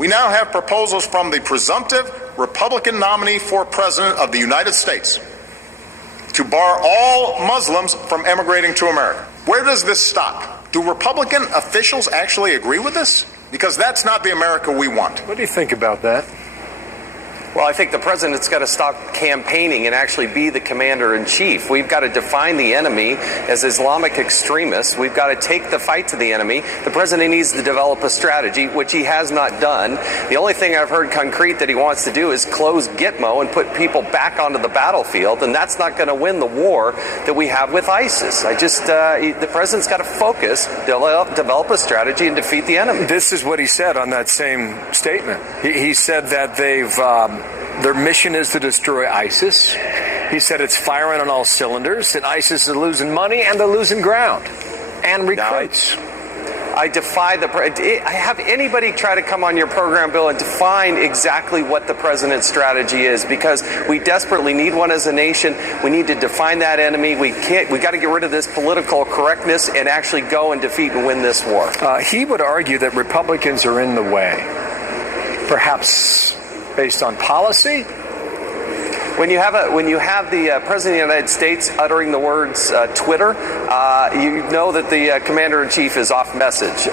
We now have proposals from the presumptive Republican nominee for President of the United States to bar all Muslims from emigrating to America. Where does this stop? Do Republican officials actually agree with this? Because that's not the America we want. What do you think about that? Well, I think the president's got to stop campaigning and actually be the commander-in-chief. We've got to define the enemy as Islamic extremists. We've got to take the fight to the enemy. The president needs to develop a strategy, which he has not done. The only thing I've heard concrete that he wants to do is close Gitmo and put people back onto the battlefield, and that's not going to win the war that we have with ISIS. The president's got to focus, develop a strategy, and defeat the enemy. This is what he said on that same statement. He said that their mission is to destroy ISIS. He said it's firing on all cylinders, and ISIS is losing money and they're losing ground and recruits. I defy I have anybody try to come on your program, Bill, and define exactly what the president's strategy is, because we desperately need one as a nation. We need to define that enemy. We got to get rid of this political correctness and actually go and defeat and win this war. He would argue that Republicans are in the way, perhaps based on policy. When you have the President of the United States uttering the words Twitter, you know that the Commander-in-Chief is off message.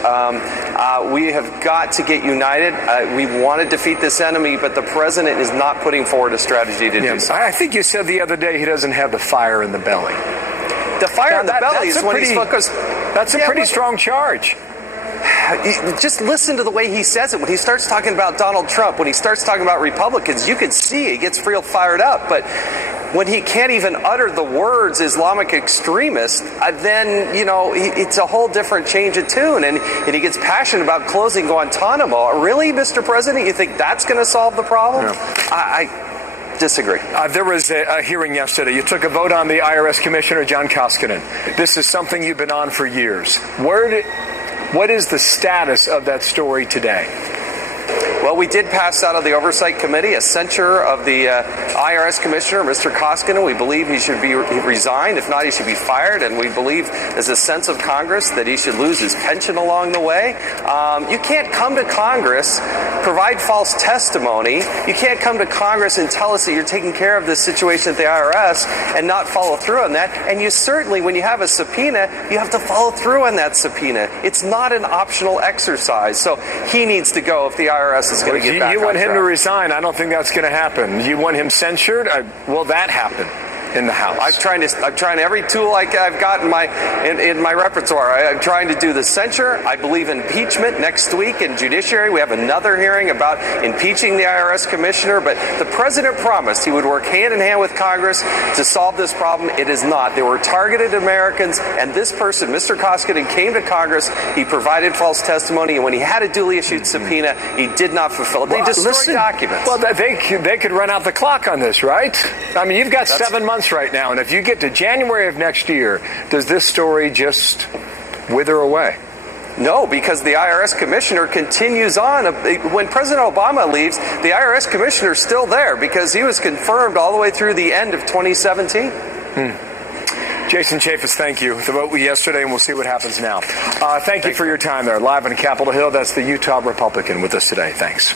We have got to get united. We want to defeat this enemy, but the President is not putting forward a strategy to do so. I think you said the other day he doesn't have the fire in the belly. The fire in the belly is when he's focused. That's a pretty strong charge. Just listen to the way he says it. When he starts talking about Donald Trump, when he starts talking about Republicans, you can see he gets real fired up. But when he can't even utter the words Islamic extremist, then, it's a whole different change of tune. And he gets passionate about closing Guantanamo. Really, Mr. President, you think that's going to solve the problem? No. I disagree. There was a hearing yesterday. You took a vote on the IRS Commissioner, John Koskinen. This is something you've been on for years. What is the status of that story today? Well, we did pass out of the Oversight Committee a censure of the IRS Commissioner, Mr. Koskinen. We believe he should be resigned. If not, he should be fired. And we believe, as a sense of Congress, that he should lose his pension along the way. You can't come to Congress, provide false testimony. You can't come to Congress and tell us that you're taking care of this situation at the IRS and not follow through on that. And you certainly, when you have a subpoena, you have to follow through on that subpoena. It's not an optional exercise. So he needs to go if the IRS is going to get back on track. You want him to resign. I don't think that's going to happen. You want him censured? Will that happen in the House? I'm trying every tool I've got in my repertoire. I'm trying to do the censure. I believe impeachment next week in Judiciary. We have another hearing about impeaching the IRS Commissioner. But the President promised he would work hand in hand with Congress to solve this problem. It is not. There were targeted Americans, and this person, Mr. Koskinen, came to Congress. He provided false testimony, and when he had a duly issued subpoena, he did not fulfill it. They destroyed documents. Well, they could run out the clock on this, right? I mean, you've got 7 months right now, and if you get to January of next year, does this story just wither away? No, because the IRS Commissioner continues on. When President Obama leaves, the IRS Commissioner is still there because he was confirmed all the way through the end of 2017. Jason Chaffetz, thank you. The vote yesterday, and we'll see what happens now. Thank you for your time there. Live on Capitol Hill, that's the Utah Republican with us today. Thanks.